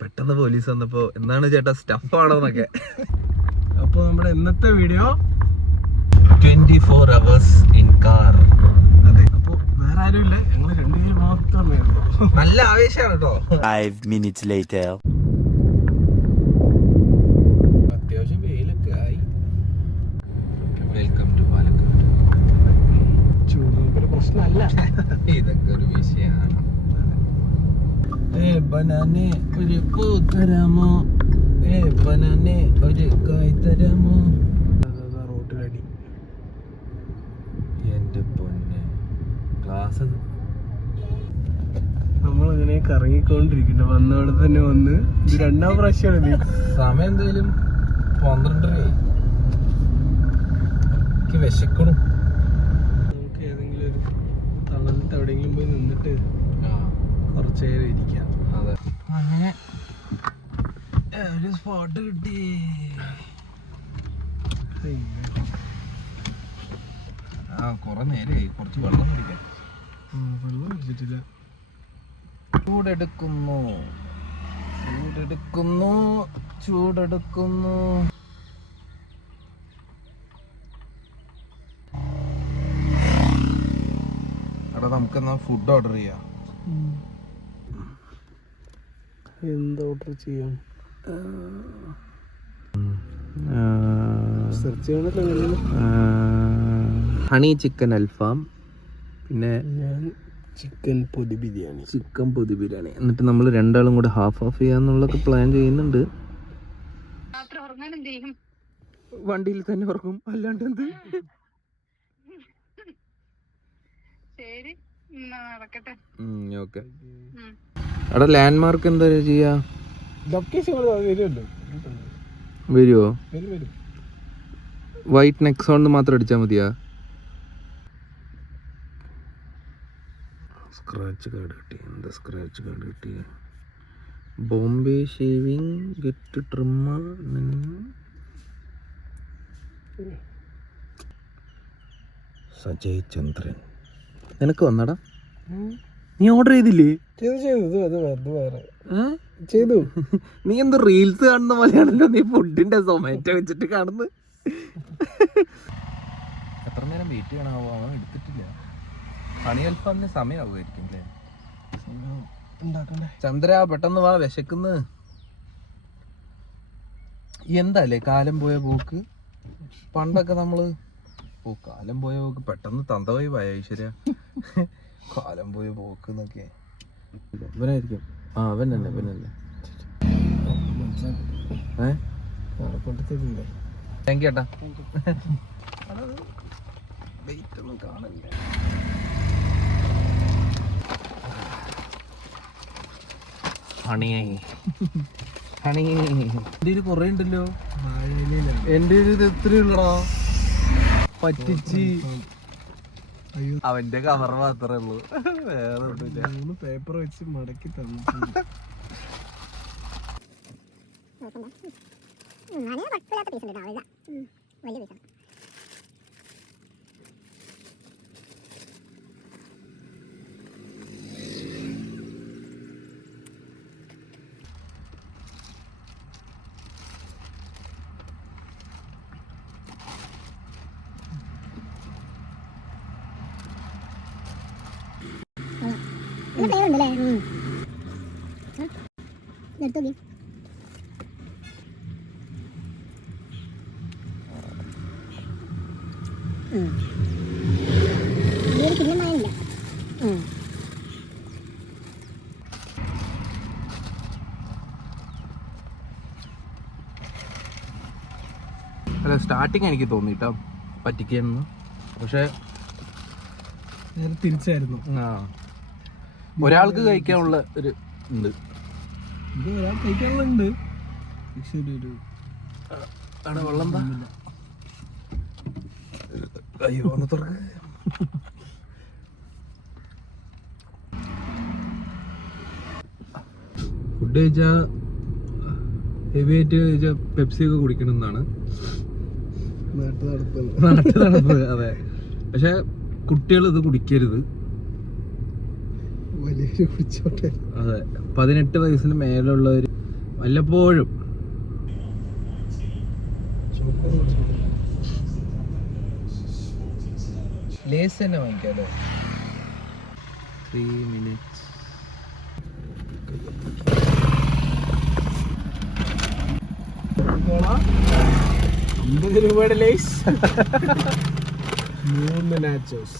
പെട്ടെന്ന് പോലീസ് വന്നപ്പോ എന്താണ് ചേട്ടാ സ്റ്റഫ് ആണോന്നൊക്കെ. അപ്പൊ നമ്മുടെ ഇന്നത്തെ വീഡിയോ 24 hours in car. അതെ, അപ്പൊ വേറെ ആരും ഇല്ല, ഞങ്ങള് രണ്ടുപേരും മാത്രമേ ഉള്ളൂ. നല്ല ആവേശമാണ് കേട്ടോ. 5 minutes later. അത്യാവശ്യം വെയിലൊക്കെ ആയി. Welcome to Palakkad. ചൂടിന്റെ പ്രശ്നമല്ല, ഇതൊക്കെ ഒരു വിഷയമാണ്. ബനാനെ ഒരു പൂ തരാമോ, ബനാനെ ഒരു കായ് തരാമോ. റോട്ടിലടി എന്റെ പൊന്നെ ക്ലാസ്. നമ്മളിങ്ങനെ കറങ്ങിക്കൊണ്ടിരിക്കുന്നു, വന്നവിടെ തന്നെ വന്ന്. ഇത് രണ്ടാം പ്രാവശ്യമാണ്. സമയം എന്തായാലും 12:30 എനിക്ക് വിശക്കണം. നമുക്ക് ഏതെങ്കിലും ഒരു തണലത്ത് എവിടെയെങ്കിലും പോയി നിന്നിട്ട് കുറച്ചു നേരം ഇരിക്കാം. അതെ, അങ്ങനെ ഒരു സ്പോട്ട് കിട്ടി. കൊറേ നേരമായി, കുറച്ച് വെള്ളം കുടിക്കാം. വെള്ളം കുടിച്ചിട്ടില്ല. ചൂടെടുക്കുന്നു, ചൂടെടുക്കുന്നു, ചൂടെടുക്കുന്നു. എടാ, നമുക്കെന്നാ ഫുഡ് ഓർഡർ ചെയ്യാം. എന്താ ഓർഡർ ചെയ്യാം? ഹണി ചിക്കൻ അൽഫാം, പിന്നെ ചിക്കൻ പൊതി ബിരിയാണി. ചിക്കൻ പൊതി ബിരിയാണി. എന്നിട്ട് നമ്മൾ രണ്ടാളും കൂടെ ഹാഫ് ചെയ്യാന്നുള്ളൊക്കെ പ്ലാൻ ചെയ്യുന്നുണ്ട്. വണ്ടിയിൽ തന്നെ ഉറങ്ങും, അല്ലാണ്ട് എന്ത്. അവിടെ ലാൻഡ്മാർക്ക് എന്താ ചെയ്യാ? വരുമോ? വൈറ്റ് നെക്സോൺ മാത്രം അടിച്ചാൽ മതിയാ? സ്ക്രാച്ച് കാർഡ് കിട്ടി. എന്താ സ്ക്രാച്ച് കാർഡ് കിട്ടി? Bombay shaving get trimmer. Sajay Chandran. നിനക്ക് വന്നടാ? നീ ഓർഡർ ചെയ്തില്ലേ? ചെയ്തു. നീ എന്തോ റീൽസ് കാണുന്ന പോലെയാണല്ലോ നീ ഫുഡിന്റെ സൊമാറ്റോ വെച്ചിട്ട് കാണുന്നത്. എത്ര നേരം വെയിറ്റ് ചെയ്യണാവോ? അവൻ എടുത്തിട്ടില്ല. ഹണി അൽഫാമിന് സമയമാകുമായിരിക്കും അല്ലേ? ചന്ദ്ര പെട്ടെന്ന് വാ, വിശക്കുന്നു. എന്താല്ലേ കാലം പോയ പോക്ക്. പണ്ടൊക്കെ നമ്മള് കാലം പോയ പോക്ക് പെട്ടെന്ന് തന്തവായി പോയ ഐശ്വര്യ. കാലം പോയ പോക്ക് എന്നൊക്കെ. ഇവനായിരിക്കും. അവൻ തന്നെ, ഇവനല്ലേ? താങ്ക് യു ഏട്ടാ. വെയിറ്റ് ഒന്നും കാണില്ല. ഹണിയായി ഹണി. എന്റെ കൊറേ ഉണ്ടല്ലോ. എന്റെ ഇത് എത്രയുള്ളടാ പറ്റിച്ച്. അവന്റെ കവർ മാത്രമേ ഉള്ളൂ, വേറെ ഒന്നുമില്ല. 3 പേപ്പർ വെച്ച് മടക്കി തന്നിട്ടുണ്ട്. അല്ല, സ്റ്റാർട്ടിങ് എനിക്ക് തോന്നിട്ടോ പറ്റിക്കുന്നു. പക്ഷെ തിരിച്ചായിരുന്നു. ഒരാൾക്ക് കഴിക്കാനുള്ള ഒരു ഉണ്ട്. ഒരാൾക്ക് കഴിക്കാനുള്ള ഉണ്ട്. പക്ഷെ വെള്ളം അയ്യോ ഒന്ന് തുറക്ക്. ഫുഡ് കഴിച്ചാ ഹെവി ആയിട്ട് കഴിച്ചാൽ പെപ്സി ഒക്കെ കുടിക്കണം എന്നാണ് നാട്ടു നടപ്പ്. അതെ, പക്ഷെ കുട്ടികൾ ഇത് കുടിക്കരുത്. വലിയൊരു കുടിച്ചോട്ടെ. അതെ, 18 വയസ്സിന് മേലുള്ളവർ വല്ലപ്പോഴും. ലേസ് തന്നെ വാങ്ങിക്കാമല്ലോ. 3 minutes. 50 രൂപയുടെ ലേസ്, 3 നാച്ചോസ്,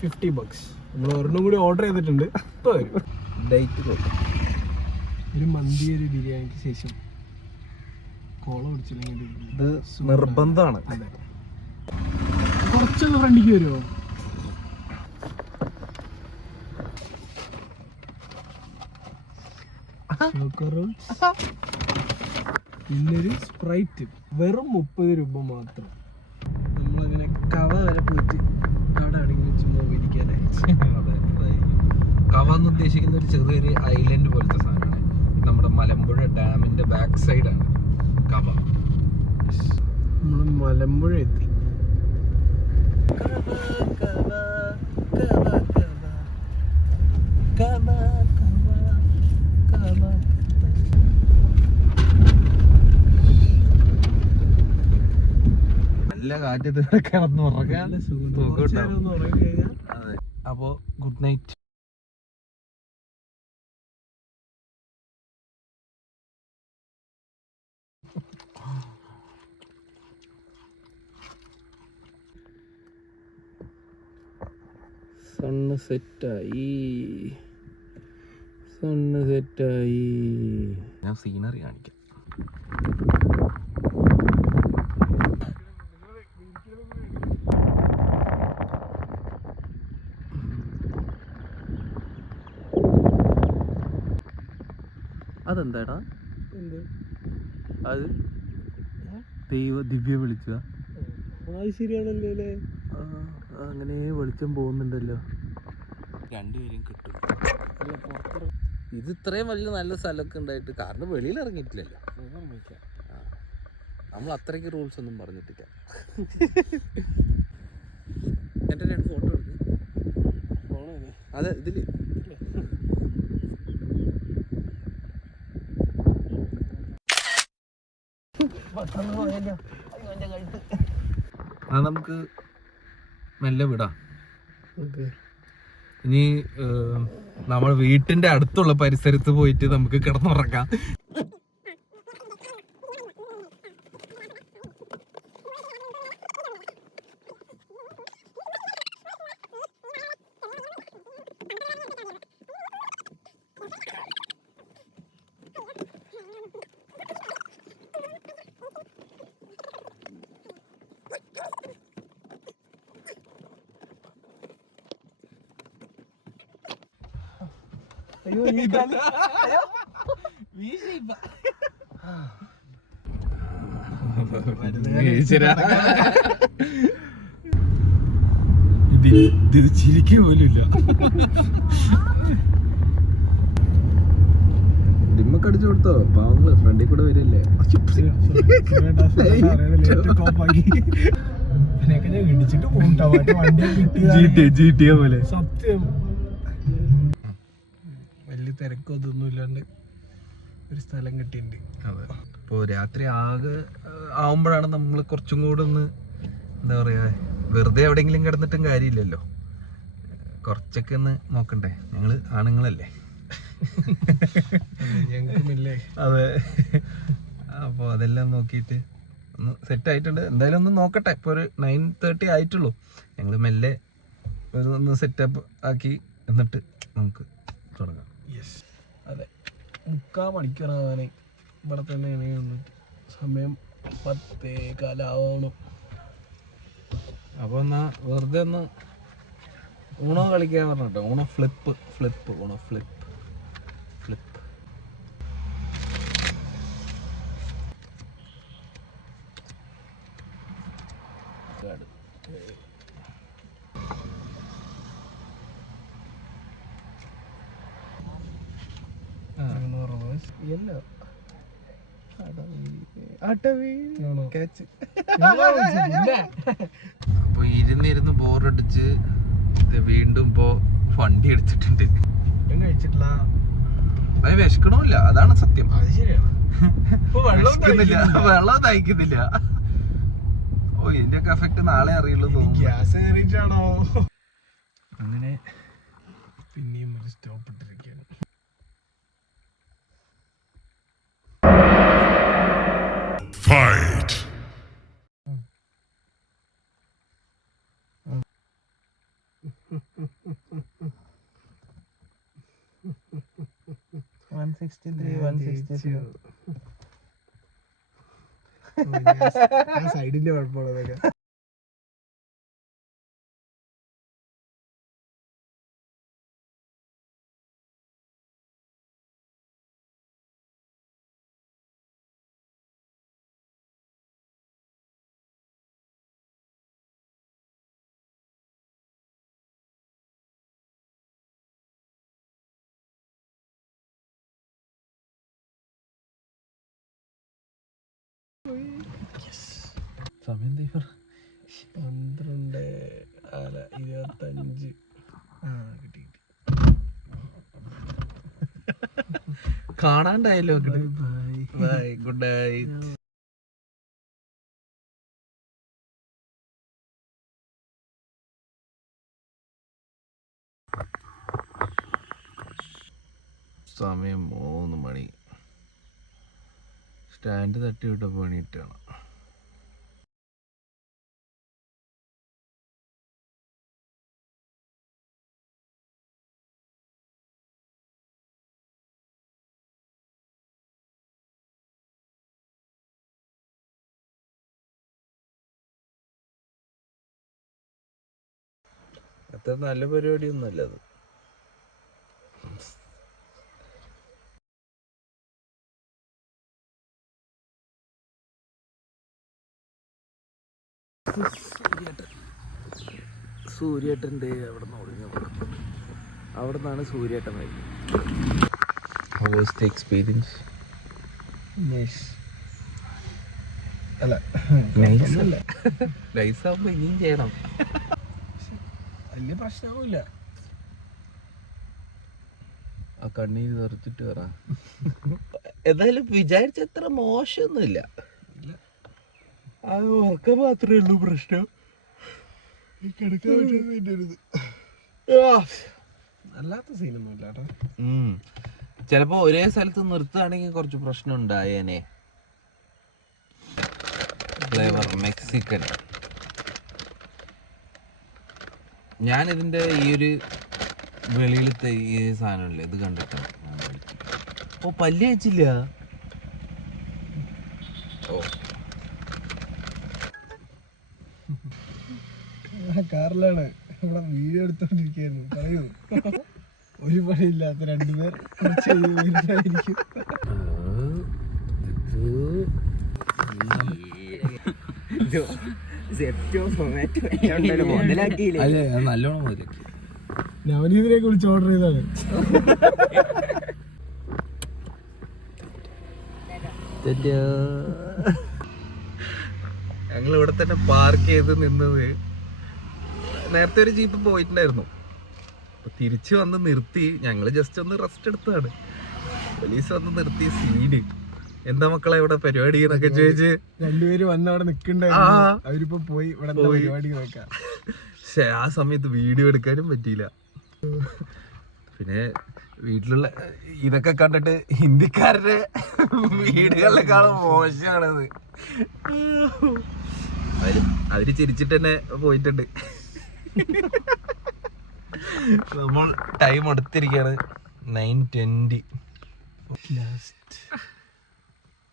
$50. നമ്മൾ ഒരെണ്ണം കൂടി ഓർഡർ ചെയ്തിട്ടുണ്ട്, ഇപ്പോൾ വരും. ഡേറ്റ് ഒരു മന്തി ഒരു ബിരിയാണിക്ക് ശേഷം കോള കുടിച്ചില്ലെങ്കിൽ ഇത് നിർബന്ധമാണ്. അതെ, കുറച്ചൊന്ന് ഫ്രണ്ടിക്ക് വരുമോ? പിന്നൊരു സ്പ്രൈറ്റ്, വെറും 30 രൂപ മാത്രം. നമ്മളങ്ങനെ കവ വരെ പോയിട്ട് അവിടെ അടങ്ങി വെച്ച് ഇരിക്കാനായി. കവ എന്ന് ഉദ്ദേശിക്കുന്ന ഒരു ചെറിയൊരു ഐലൻഡ് പോലത്തെ സാധനമാണ്. നമ്മുടെ മലമ്പുഴ ഡാമിന്റെ ബാക്ക് സൈഡാണ് കവ. നമ്മൾ മലമ്പുഴ എത്തി. നല്ല കാറ്റ് കിടന്ന് ഉറങ്ങാൻ അതെ. അപ്പോ ഗുഡ് നൈറ്റ്. സണ്ണ് സെറ്റായി, സണ്ണ് സെറ്റായി. ഞാൻ സീനറി കാണിക്കാം. അതെന്താടാ അത്? ദിവ്യ വിളിച്ചതാ? ശരിയാണല്ലോ അല്ലേ? അങ്ങനെ വെളിച്ചം പോകുന്നുണ്ടല്ലോ. രണ്ടുപേരും കിട്ടും. ഇത് ഇത്രയും വലിയ നല്ല സ്ഥലമൊക്കെ ഉണ്ടായിട്ട് കാരണം വെളിയിൽ ഇറങ്ങിയിട്ടില്ലല്ലോ. നമ്മൾ അത്രയ്ക്ക് റൂൾസ് ഒന്നും പറഞ്ഞിട്ടില്ല. എൻ്റെ 2 ഫോട്ടോ എടുക്കും. അതെ, ഇതില് നമുക്ക് മെല്ലെ വിടാം. ഇനി നമ്മൾ വീട്ടിന്റെ അടുത്തുള്ള പരിസരത്ത് പോയിട്ട് നമുക്ക് കിടന്നുറങ്ങാം. അയ്യോ, ഇത് ചിരിക്കുക പോലുമില്ല. ഡിമ്മൊക്കെ അടിച്ചു കൊടുത്തോ? പാവങ്ങള് ഫ്രണ്ടിൽ കൂടെ വരില്ലേ? പോലെ സത്യം. വലിയ തിരക്കും അതൊന്നും ഇല്ലാണ്ട് ഒരു സ്ഥലം കിട്ടിയിട്ടുണ്ട്. അതെ. ഇപ്പോൾ രാത്രി ആവുമ്പോഴാണ് നമ്മൾ കുറച്ചും കൂടെ ഒന്ന് എന്താ പറയുക, വെറുതെ എവിടെയെങ്കിലും കിടന്നിട്ടും കാര്യമില്ലല്ലോ, കുറച്ചൊക്കെ ഒന്ന് നോക്കണ്ടേ. ഞങ്ങൾ ആണുങ്ങളല്ലേ. ഞങ്ങൾക്കുമില്ലേ? അതെ. അപ്പോൾ അതെല്ലാം നോക്കിയിട്ട് ഒന്ന് സെറ്റ് ആയിട്ടുണ്ട്. എന്തായാലും ഒന്ന് നോക്കട്ടെ. ഇപ്പോൾ ഒരു 9:30 ആയിട്ടുള്ളൂ. ഞങ്ങൾ മെല്ലെ ഒന്ന് സെറ്റപ്പ് ആക്കി എന്നിട്ട് നമുക്ക് തുടങ്ങാം. യെസ്, അതെ. 3/4 മണിക്കൂറാവാനേ ഇവിടെ തന്നെയാണ്. സമയം 10:15 അപ്പോൾ എന്നാ വെറുതെ ഒന്ന് ഊണോ കളിക്കാൻ പറഞ്ഞിട്ടോ. ഊണോ ഫ്ലിപ്പ് ഊണോ ഫ്ലിപ്പ്. അട്ടവി അപ്പോൾ അപ്പൊ ഇരുന്നിരുന്ന് ബോറടിച്ച് വീണ്ടും ഇപ്പോ വണ്ടി എടുത്തിട്ടുണ്ട്. കഴിച്ചിട്ടില്ല, അത് വിശക്കണമില്ല, അതാണ് സത്യം. അത് ശരിയാണ്. വെള്ളം നയിക്കുന്നില്ല. ഓ ഇതിന്റെയൊക്കെ എഫക്ട് നാളെ അറിയുള്ളൂ തോന്നുന്നു. ഗ്യാസ് കയറിയിട്ടാണോ? അങ്ങനെ പിന്നെയും ഒരു സ്റ്റോപ്പ് ഇട്ടിരിക്കുകയാണ്. Fight! സൈഡിന്റെ കുഴപ്പമുള്ളതൊക്കെ. സമയം 12:25. കിട്ടി. കാണാണ്ടായല്ലോ. Bye. Bye, good night 3 മണി. സ്റ്റാൻഡ് തട്ടി വിട്ടപ്പോൾ എണീറ്റാണ്. അത്ര നല്ല പരിപാടിയൊന്നും അല്ല അത്. സൂര്യേട്ടൻ്റെ അവിടെ നിന്ന് ഒളിഞ്ഞു, അവിടെ നിന്നാണ് സൂര്യേട്ടൻ വരുന്നത്. എക്സ്പീരിയൻസ് അല്ല, നൈസ് ആകുമ്പോ ഇനിയും ചെയ്യണം. വലിയ പ്രശ്നമില്ല. ആ കണ്ണീര് തെറിച്ചിട്ട് വരാ. എന്തായാലും വിചാരിച്ചത്ര മോശമൊന്നുമില്ല. ആ ഉറക്കം മാത്രമേ ഉള്ളൂ പ്രശ്നം. അല്ലാത്ത സീനൊന്നും ഇല്ല കേട്ടോ. ചിലപ്പോ ഒരേ സ്ഥലത്ത് നിർത്തുകയാണെങ്കിൽ കുറച്ച് പ്രശ്നം ഉണ്ടായേനെ. Flavour Mexican. ഞാനിതിന്റെ ഈ ഒരു വെളിയിലത്തെ ഈ സാധനമില്ലേ, ഇത് കണ്ടിട്ടാണ്. ഓ പല്ല് വെച്ചില്ല. ഓ കാറിലാണ് ഇവിടെ വീഡിയോ എടുത്തോണ്ടിരിക്കുന്നു. പറയൂ, ഒരു പണിയില്ലാത്ത രണ്ടുപേർ കുറച്ചായിരിക്കും. നല്ലോണം മുതലാക്കി. നവനീതിനെ കുറിച്ച് ഓർഡർ ചെയ്താണ്. ഞങ്ങൾ ഇവിടെ തന്നെ പാർക്ക് ചെയ്ത് നിന്നത്. നേരത്തെ ഒരു ജീപ്പ് പോയിട്ടുണ്ടായിരുന്നു, അപ്പൊ തിരിച്ചു വന്ന് നിർത്തി. ഞങ്ങള് ജസ്റ്റ് ഒന്ന് റെസ്റ്റ് എടുത്തതാണ്. പോലീസ് വന്ന് നിർത്തി. സീന് എന്താ മക്കളെ ഇവിടെ പരിപാടി എന്നൊക്കെ ചോദിച്ച് രണ്ടുപേര് വന്ന് അവിടെ നിക്കണ്ടായിരുന്നു. അവരിപ്പോ പോയി ഇവിടെ പരിപാടി നോക്കാം. പക്ഷെ ആ സമയത്ത് വീഡിയോ എടുക്കാനും പറ്റിയില്ല. പിന്നെ വീട്ടിലുള്ള ഇതൊക്കെ കണ്ടിട്ട് ഹിന്ദിക്കാരുടെ വീടുകളിലേക്കാളും മോശമാണത്. അവര് ചിരിച്ചിട്ട് തന്നെ പോയിട്ടുണ്ട്. നമ്മൾ ടൈം എടുത്തിരിക്കുകയാണ് 9:20.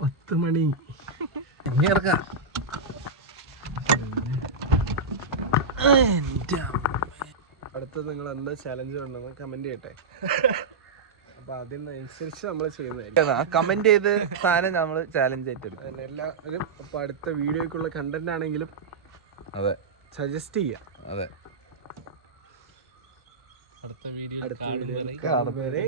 10 മണി. ഇനി ഇറക്കാം. അടുത്തത് നിങ്ങൾ എന്താ ചാലഞ്ച് ഉണ്ടെന്ന് കമന്റ് ചെയ്യട്ടെ. അപ്പൊ അതിനനുസരിച്ച് നമ്മൾ ചെയ്യുന്നതായിരിക്കും. കമന്റ് ചെയ്ത് സാധനം നമ്മൾ ചാലഞ്ച് ആയിട്ട് എല്ലാവരും അപ്പൊ അടുത്ത വീഡിയോക്കുള്ള കണ്ടന്റ് ആണെങ്കിലും അതെ സജസ്റ്റ് ചെയ്യാം. അതെ, അടുത്ത വീഡിയോ കാണുന്നവരെ